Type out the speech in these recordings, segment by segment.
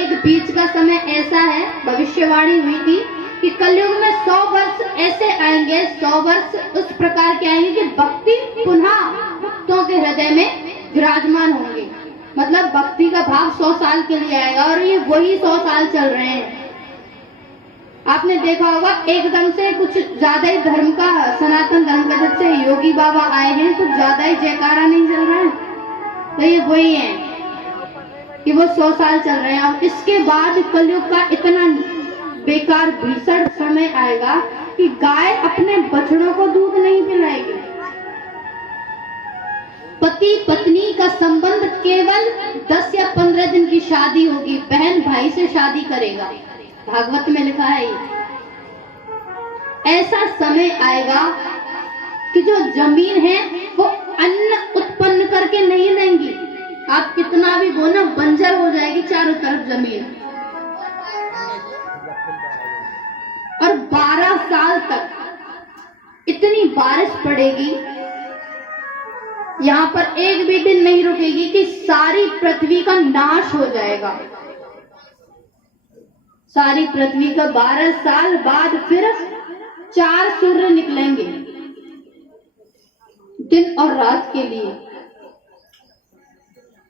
एक बीच का समय ऐसा है, भविष्यवाणी हुई थी कि कलयुग में 100 वर्ष ऐसे आएंगे, 100 वर्ष उस प्रकार के आएंगे कि भक्ति पुनः भक्तों के हृदय में विराजमान होंगे। मतलब भक्ति का भाव 100 साल के लिए आएगा और ये वही 100 साल चल रहे हैं। आपने देखा होगा एकदम से कुछ ज्यादा ही धर्म का, सनातन धर्म का, जब से योगी बाबा आए हैं कुछ ज्यादा ही जयकारा नहीं चल रहा है, तो ये वही है कि वो 100 साल चल रहे हैं। अब इसके बाद कलयुग का इतना बेकार भीषण समय आएगा कि गाय अपने बछड़ों को दूध नहीं पिलाएगी। पति पत्नी का संबंध केवल 10 या 15 दिन की शादी होगी, बहन भाई से शादी करेगा, भागवत में लिखा है। ऐसा समय आएगा कि जो जमीन है वो अन्न उत्पन्न करके नहीं देंगी। आप कितना भी बोना, बंजर हो जाएगी चारों तरफ जमीन। और 12 साल तक इतनी बारिश पड़ेगी, यहाँ पर एक भी दिन नहीं रुकेगी कि सारी पृथ्वी का नाश हो जाएगा। सारी पृथ्वी का 12 साल बाद फिर 4 सूर्य निकलेंगे दिन और रात के लिए,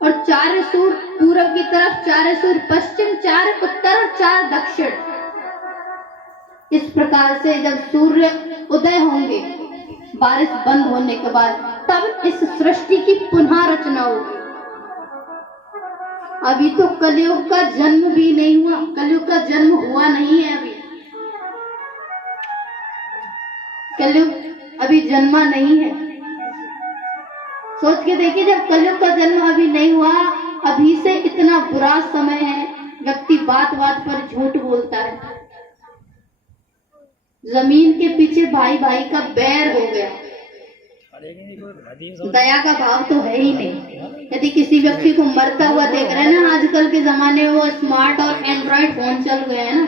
और 4 सूर्य पूरब की तरफ, 4 सूर्य पश्चिम, 4 उत्तर और 4 दक्षिण। इस प्रकार से जब सूर्य उदय होंगे बारिश बंद होने के बाद, तब इस सृष्टि की पुनः रचना होगी। अभी तो कलयुग का जन्म भी नहीं हुआ, कलयुग का जन्म हुआ नहीं है अभी, कलयुग अभी जन्मा नहीं है। सोच के देखिए, जब कलयुग का जन्म अभी नहीं हुआ, अभी से इतना बुरा समय है, व्यक्ति बात बात पर झूठ बोलता है, जमीन के पीछे भाई भाई का बैर हो गया, दया का भाव तो है ही नहीं। यदि किसी व्यक्ति को मरता हुआ देख रहे हैं ना, आजकल के जमाने में वो स्मार्ट और एंड्रॉइड फोन चल गए हैं ना,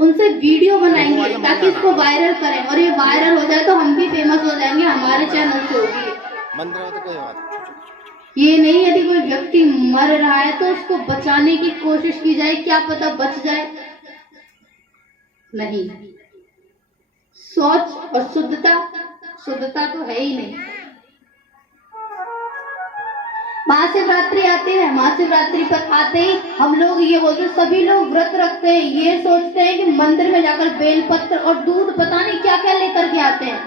उनसे वीडियो बनाएंगे ताकि इसको वायरल करें, और ये वायरल हो जाए तो हम भी फेमस हो जाएंगे, हमारे चैनल से होगी। ये नहीं, यदि कोई व्यक्ति मर रहा है तो उसको बचाने की कोशिश की जाए, क्या पता बच जाए। नहीं, सोच और शुद्धता तो है ही नहीं। महाशिवरात्रि आती है, महाशिवरात्रि पर आते ही हम लोग ये बोलते, सभी लोग व्रत रखते हैं, ये सोचते हैं कि मंदिर में जाकर बेलपत्र और दूध पता नहीं क्या क्या लेकर के आते हैं।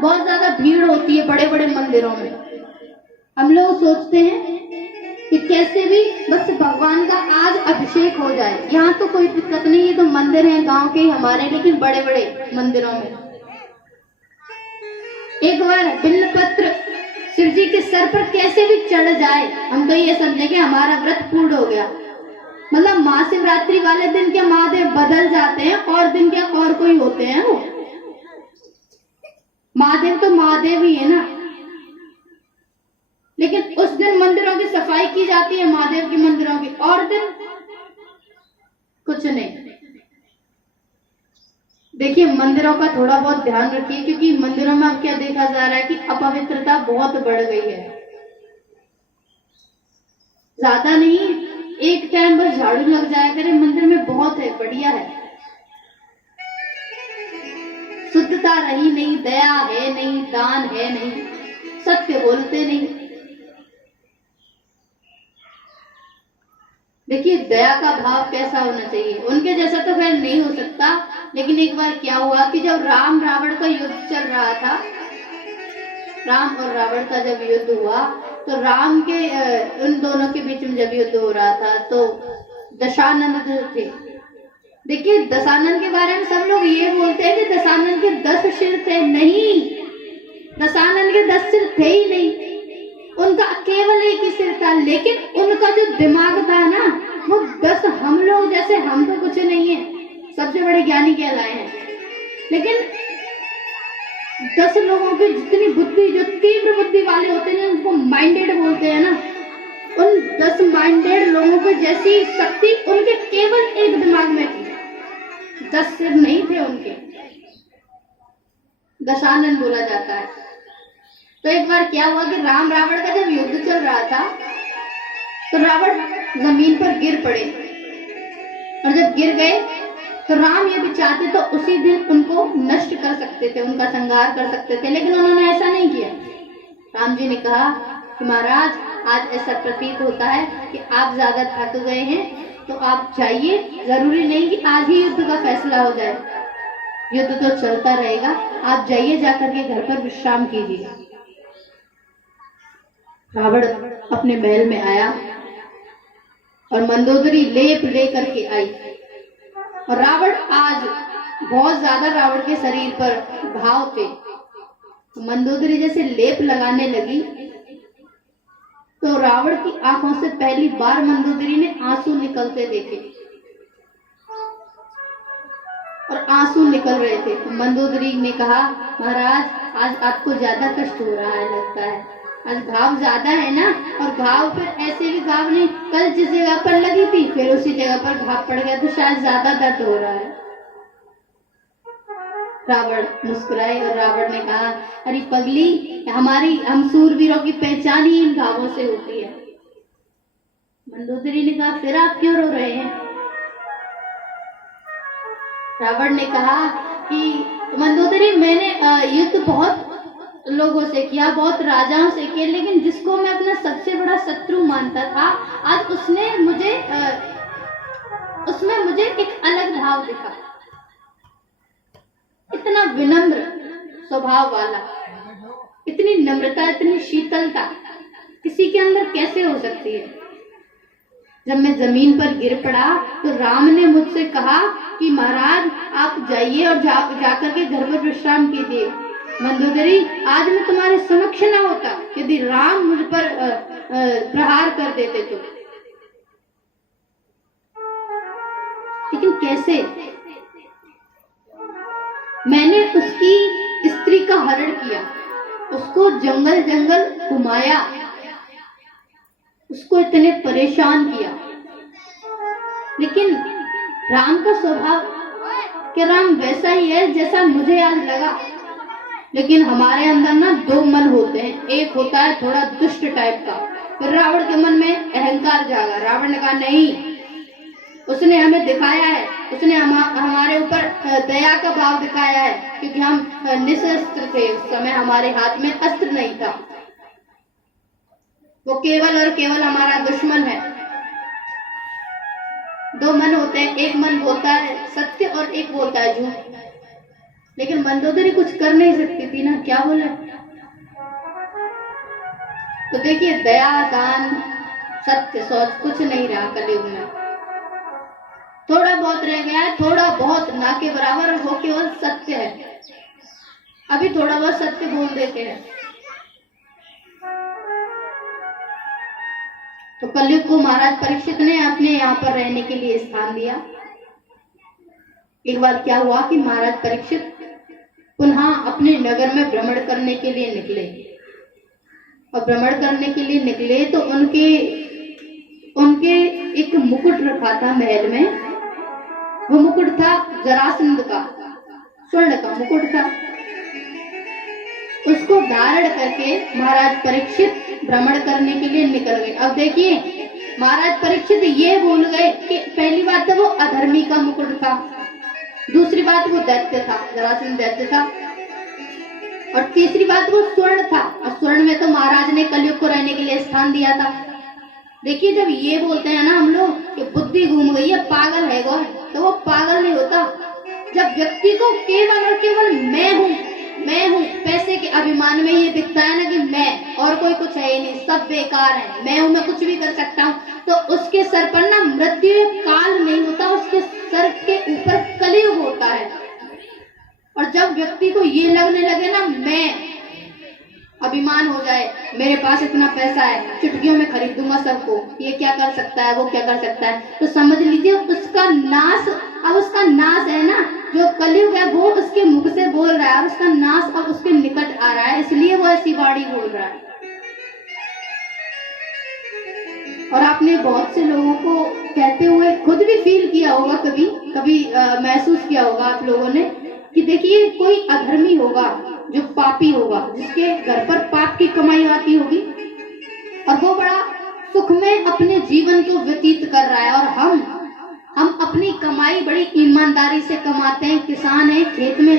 बहुत ज्यादा भीड़ होती है बड़े बड़े मंदिरों में। हम लोग सोचते हैं कि कैसे भी बस भगवान का आज अभिषेक हो जाए। यहाँ तो कोई दिक्कत नहीं है, तो मंदिर है गांव के हमारे, लेकिन बड़े बड़े मंदिरों में एक बार बिल्वपत्र शिव जी के सर पर कैसे भी चढ़ जाए, हम तो ये समझे कि हमारा व्रत पूर्ण हो गया। मतलब महाशिवरात्रि वाले दिन के महादेव बदल जाते हैं, और दिन क्या और कोई होते हैं वो? महादेव तो महादेव ही है ना। लेकिन उस दिन मंदिरों की सफाई की जाती है, महादेव के मंदिरों की, और दिन कुछ नहीं। देखिए, मंदिरों का थोड़ा बहुत ध्यान रखिए, क्योंकि मंदिरों में अब क्या देखा जा रहा है कि अपवित्रता बहुत बढ़ गई है। ज्यादा नहीं, एक टाइम बस झाड़ू लग जाया करे मंदिर में, बहुत है, बढ़िया है। शुद्धता रही नहीं, दया है नहीं, दान है नहीं, सत्य बोलते नहीं। देखिए, दया का भाव कैसा होना चाहिए, उनके जैसा तो खैर नहीं हो सकता। लेकिन एक बार क्या हुआ कि जब राम रावण का युद्ध चल रहा था, राम और रावण का जब युद्ध हुआ, तो राम के उन दोनों के बीच में जब युद्ध हो रहा था, तो दशानन जो थे, देखिए दशानन के बारे में सब लोग ये बोलते हैं कि दशानन के 10 सिर थे। नहीं, दशानन के 10 सिर थे ही नहीं, उनका केवल एक ही सिर था। लेकिन उनका जो दिमाग था ना, वो 10, हम लोग जैसे, हम तो कुछ नहीं है, सबसे बड़े ज्ञानी कहलाए हैं। लेकिन 10 लोगों की जितनी बुद्धि, जो तीव्र बुद्धि वाले होते हैं, उनको माइंडेड बोलते हैं ना, उन 10 माइंडेड लोगों को जैसी शक्ति उनके केवल एक दिमाग में थी, 10 सिर नहीं थे उनके। दशानन बोला जाता है। तो एक बार क्या हुआ कि राम रावण का जब युद्ध चल रहा था, तो रावण जमीन पर गिर पड़े। और जब गिर गए तो राम यदि चाहते तो उसी दिन उनको नष्ट कर सकते थे, उनका संहार कर सकते थे, लेकिन उन्होंने ऐसा नहीं किया। राम जी ने कहा कि महाराज, आज ऐसा प्रतीत होता है कि आप ज्यादा थक गए हैं, तो आप जाइए, जरूरी नहीं कि आज ही युद्ध का फैसला हो जाए, युद्ध तो चलता रहेगा, आप जाइए, जाकर के घर पर विश्राम कीजिए। रावण अपने महल में आया और मंदोदरी लेप लेकर के आई, और रावण आज बहुत ज्यादा रावण के शरीर पर घाव थे। मंदोदरी जैसे लेप लगाने लगी तो रावण की आंखों से पहली बार मंदोदरी ने आंसू निकलते देखे, और आंसू निकल रहे थे। तो मंदोदरी ने कहा, महाराज, आज आपको ज्यादा कष्ट हो रहा है लगता है, आज घाव ज्यादा है ना, और घाव फिर ऐसे भी घाव नहीं, कल जिस जगह पर लगी थी फिर उसी जगह पर घाव पड़ गया, तो शायद ज्यादा दर्द हो रहा है। रावण मुस्कुराए और रावण ने कहा, अरे पगली, हम सूरवीरों की पहचान ही इन घावों से होती है। मंदोदरी ने कहा, फिर आप क्यों रो रहे हैं? रावण ने कहा कि मंदोदरी, मैंने युद्ध बहुत लोगों से किया, बहुत राजाओं से किया, लेकिन जिसको मैं अपना सबसे बड़ा शत्रु मानता था, आज उसमें मुझे एक अलग भाव दिखा। इतना विनम्र स्वभाव वाला, इतनी नम्रता, इतनी शीतलता किसी के अंदर कैसे हो सकती है? जब मैं जमीन पर गिर पड़ा तो राम ने मुझसे कहा कि महाराज, आप जाइए और जाकर के घर पर विश्राम कीजिए। मंदोदरी, आज मैं तुम्हारे समक्ष ना होता यदि राम मुझ पर प्रहार कर देते तो, लेकिन कैसे? मैंने उसकी स्त्री का हरण किया, उसको जंगल जंगल घुमाया, उसको इतने परेशान किया, लेकिन राम का स्वभाव कि राम वैसा ही है जैसा मुझे आज लगा। लेकिन हमारे अंदर ना दो मन होते हैं, एक होता है थोड़ा दुष्ट टाइप का। फिर रावण के मन में अहंकार जागा। रावण ने कहा, नहीं, उसने हमें दिखाया है, उसने हमारे ऊपर दया का भाव दिखाया है, क्योंकि हम निशस्त्र थे, उस समय हमारे हाथ में अस्त्र नहीं था, वो केवल और केवल हमारा दुश्मन है। दो मन होते हैं, एक मन बोलता है सत्य और एक बोलता है झूठ, लेकिन मंदोदरी कुछ कर नहीं सकती थी ना, क्या बोले? तो देखिए, दया, दान, सत्य, सोच कुछ नहीं रहा कलयुग में। थोड़ा बहुत रह गया है, थोड़ा बहुत, ना के बराबर, वो केवल सत्य है। अभी थोड़ा बहुत सत्य बोल देते हैं। तो कलयुग को महाराज परीक्षित ने अपने यहाँ पर रहने के लिए स्थान दिया। एक बार क्या हुआ कि महाराज परीक्षित पुनः अपने नगर में भ्रमण करने के लिए निकले, और भ्रमण करने के लिए निकले तो उनके एक मुकुट रखा था महल में। वो मुकुट था जरासंध का, स्वर्ण का मुकुट था। उसको धारण करके महाराज परीक्षित भ्रमण करने के लिए निकल गए। अब देखिए, महाराज परीक्षित ये भूल गए कि पहली बात तो वो अधर्मी का मुकुट था, दूसरी बात वो दैत्य था, जरासंध दैत्य था, और तीसरी बात वो स्वर्ण था, और स्वर्ण में तो महाराज ने कलयुग को रहने के लिए स्थान दिया था। देखिए, जब ये बोलते हैं ना हम लोग कि बुद्धि घूम गई है, पागल है वो, तो वो पागल नहीं होता। जब व्यक्ति को केवल और केवल मैं हूँ पैसे के अभिमान में ये दिखता है ना कि मैं और कोई कुछ है ही नहीं, सब बेकार है, मैं हूँ, मैं कुछ भी कर सकता हूँ, तो उसके सर पर ना मृत्यु काल नहीं होता, उसके सर के ऊपर कलयुग होता है। और जब व्यक्ति को ये लगने लगे ना, मैं, अभिमान हो जाए, मेरे पास इतना पैसा है, चुटकियों में खरीद दूंगा सबको, ये क्या कर सकता है, वो क्या कर सकता है, तो समझ लीजिए उसका नाश। अब उसका नाश है ना, जो कलयुग है वो उसके मुख से बोल रहा है, और उसका नाश अब उसके निकट आ रहा है, इसलिए वो ऐसी वाणी बोल रहा है। और आपने बहुत से लोगों को कहते हुए खुद भी फील किया होगा, कभी महसूस किया होगा आप लोगों ने कि देखिए, कोई अधर्मी होगा, जो पापी होगा, जिसके घर पर पाप की कमाई आती होगी, और वो बड़ा सुख में अपने जीवन को व्यतीत कर रहा है, और हम अपनी कमाई बड़ी ईमानदारी से कमाते हैं, किसान हैं, खेत में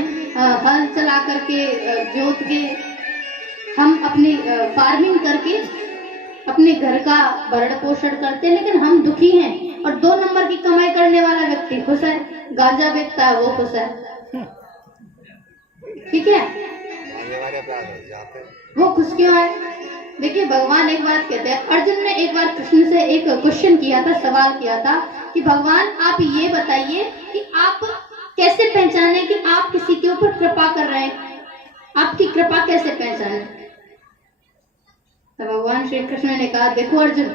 हल चला करके जोत के हम अपनी फार्मिंग करके अपने घर का भरण पोषण करते हैं, लेकिन हम दुखी हैं। और 2 नंबर की कमाई करने वाला व्यक्ति खुश है, गांजा बेचता है वो खुश है, ठीक है, वो खुश क्यों है? देखिए भगवान एक बात कहते हैं, अर्जुन ने एक बार कृष्ण से एक क्वेश्चन किया था, सवाल किया था कि भगवान आप ये बताइए कि आप कैसे पहचाने कि आप किसी के ऊपर कृपा कर रहे हैं, आपकी कृपा कैसे पहचाने? तो भगवान श्री कृष्ण ने कहा देखो अर्जुन,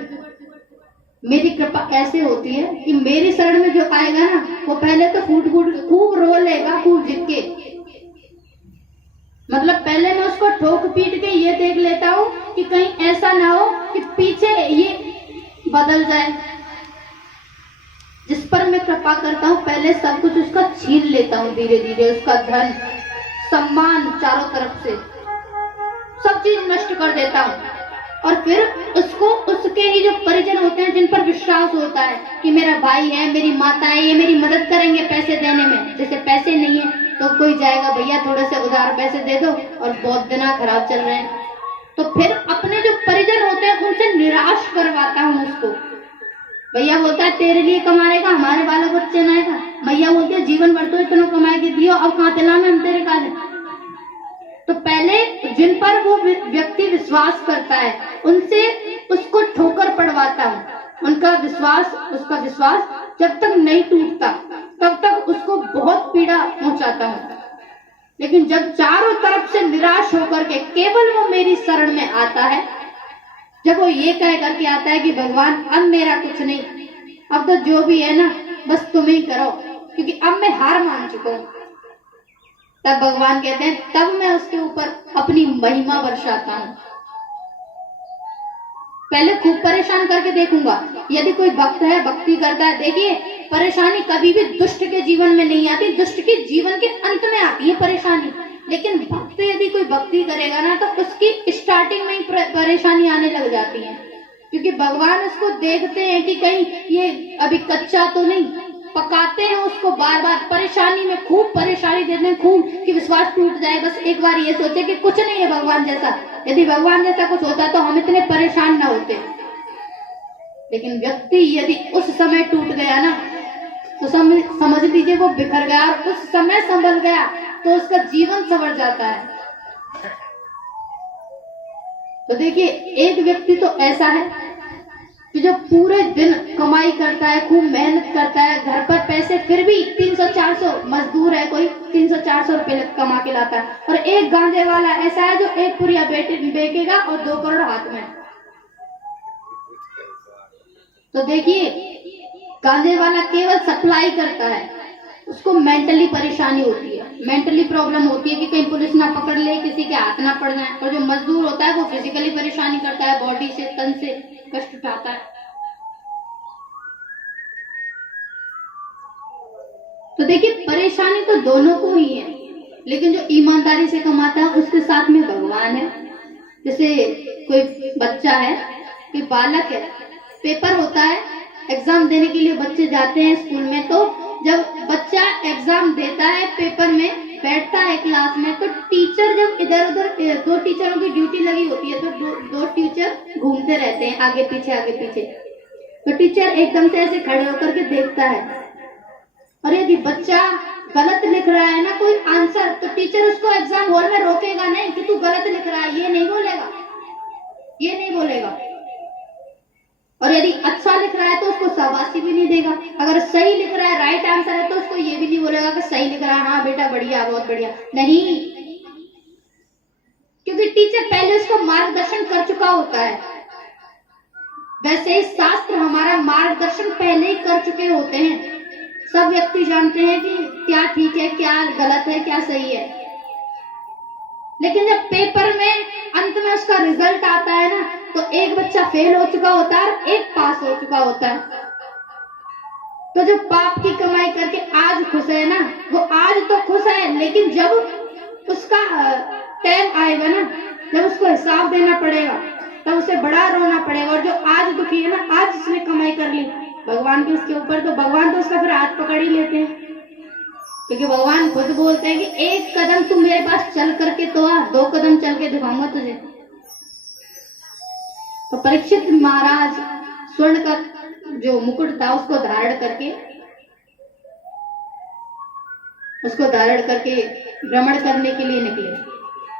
मेरी कृपा ऐसे होती है कि मेरी शरण में जो आएगा ना वो पहले तो फूट फूट खूब रो लेगा, खूब जिद के, मतलब पहले मैं उसको ठोक पीट के ये देख लेता हूँ कि कहीं ऐसा ना हो कि पीछे ये बदल जाए। जिस पर मैं कृपा करता हूँ पहले सब कुछ उसका छीन लेता हूँ, धीरे धीरे उसका धन सम्मान चारों तरफ से सब चीज नष्ट कर देता हूँ। और फिर उसको उसके ही जो परिजन होते हैं जिन पर विश्वास होता है कि मेरा भाई है, मेरी माता है, ये मेरी मदद करेंगे पैसे देने में, जैसे पैसे नहीं है तो कोई जाएगा भैया थोड़े से उधार पैसे दे दो, और बहुत दिन खराब चल रहे हैं, तो फिर अपने जो परिजन होते हैं उनसे निराश करवाता हूँ उसको। भैया बोलता है तेरे लिए कमाएगा, हमारे बालक बच्चे ना आएगा, भैया बोलते है जीवन भर तो इतना कमाए के दियो, अब कहाँ तिला में हम तेरे काले। तो पहले जिन पर वो व्यक्ति विश्वास करता है उनसे उसको ठोकर पड़वाता हूँ, उनका विश्वास, उसका विश्वास जब तक नहीं टूटता तब तक उसको बहुत पीड़ा पहुंचाता हूँ। लेकिन जब चारों तरफ से निराश होकर के केवल वो मेरी शरण में आता है, जब वो ये कह करके आता है कि भगवान अब मेरा कुछ नहीं, अब तो जो भी है ना बस तुम ही करो क्योंकि अब मैं हार मान चुका हूँ, तब भगवान कहते हैं तब मैं उसके ऊपर अपनी महिमा बरसाता हूँ। पहले खूब परेशान करके देखूंगा, यदि कोई भक्त है, भक्ति करता है, देखिए परेशानी कभी भी दुष्ट के जीवन में नहीं आती, दुष्ट के जीवन के अंत में आती है परेशानी। लेकिन भक्त यदि कोई भक्ति करेगा ना तो उसकी स्टार्टिंग में ही परेशानी आने लग जाती है, क्योंकि भगवान उसको देखते हैं कि कहीं ये अभी कच्चा तो नहीं, पकाते हैं उसको बार बार, परेशानी में खूब परेशानी देते हैं, खूब कि विश्वास टूट जाए, बस एक बार ये सोचे कि कुछ नहीं है भगवान जैसा, यदि भगवान जैसा कुछ होता तो हम इतने परेशान ना होते। लेकिन व्यक्ति यदि उस समय टूट गया ना तो समझ लीजिए वो बिखर गया, और उस समय संभल गया तो उसका जीवन संवर जाता है। तो देखिए एक व्यक्ति तो ऐसा है कि जो पूरे दिन कमाई करता है, खूब मेहनत करता है, घर पर पैसे फिर भी 300-400, मजदूर है कोई 300-400 रुपए कमा के लाता है, और एक गांजे वाला ऐसा है जो एक पुरिया बेचेगा और 2 करोड़ हाथ में। तो देखिए गांजे वाला केवल सप्लाई करता है, उसको मेंटली परेशानी होती है, मेंटली प्रॉब्लम होती है कि कहीं पुलिस ना पकड़ ले, किसी के हाथ ना पड़ जाए। और जो मजदूर होता है वो फिजिकली परेशानी करता है, बॉडी से, तन से कष्ट उठाता है। तो देखिए परेशानी तो दोनों को ही है, लेकिन जो ईमानदारी से कमाता है उसके साथ में भगवान है। जैसे कोई बच्चा है, कोई बालक है, पेपर होता है, एग्जाम देने के लिए बच्चे जाते हैं स्कूल में, तो जब बच्चा एग्जाम देता है, पेपर में बैठता है क्लास में, तो टीचर जब इधर उधर 2 टीचरों की ड्यूटी लगी होती है, तो दो टीचर घूमते रहते हैं आगे पीछे। तो टीचर एकदम से ऐसे खड़े होकर के देखता है, और यदि बच्चा गलत लिख रहा है ना कोई आंसर, तो टीचर उसको एग्जाम हॉल में रोकेगा नहीं कि तू गलत लिख रहा है, ये नहीं बोलेगा। और यदि अच्छा लिख रहा है तो उसको शाबाशी भी नहीं देगा, अगर सही लिख रहा है, राइट आंसर है, तो उसको ये भी नहीं बोलेगा कि सही लिख रहा है, हाँ बेटा बढ़िया, बहुत बढ़िया, नहीं, क्योंकि टीचर पहले उसको मार्गदर्शन कर चुका होता है। वैसे ही शास्त्र हमारा मार्गदर्शन पहले ही कर चुके होते हैं, सब व्यक्ति जानते हैं कि क्या ठीक है, क्या गलत है, क्या सही है। लेकिन जब पेपर में अंत में उसका रिजल्ट आता है ना, तो एक बच्चा फेल हो चुका होता है और एक पास हो चुका होता है। तो जो पाप की कमाई करके आज खुश है ना, वो आज तो खुश है, लेकिन जब उसका टाइम आएगा ना, जब उसको हिसाब देना पड़ेगा, तब उसे बड़ा रोना पड़ेगा। और जो आज दुखी है ना, आज इसने कमाई कर ली, भगवान के उसके ऊपर, तो भगवान तो उसका फिर हाथ पकड़ ही लेते हैं, क्योंकि भगवान खुद बोलते हैं कि एक कदम तुम मेरे पास चल करके तो आ, 2 कदम चल के दिखाऊंगा तुझे। तो परीक्षित महाराज स्वर्ण का जो मुकुट था उसको धारण करके भ्रमण करने के लिए निकले।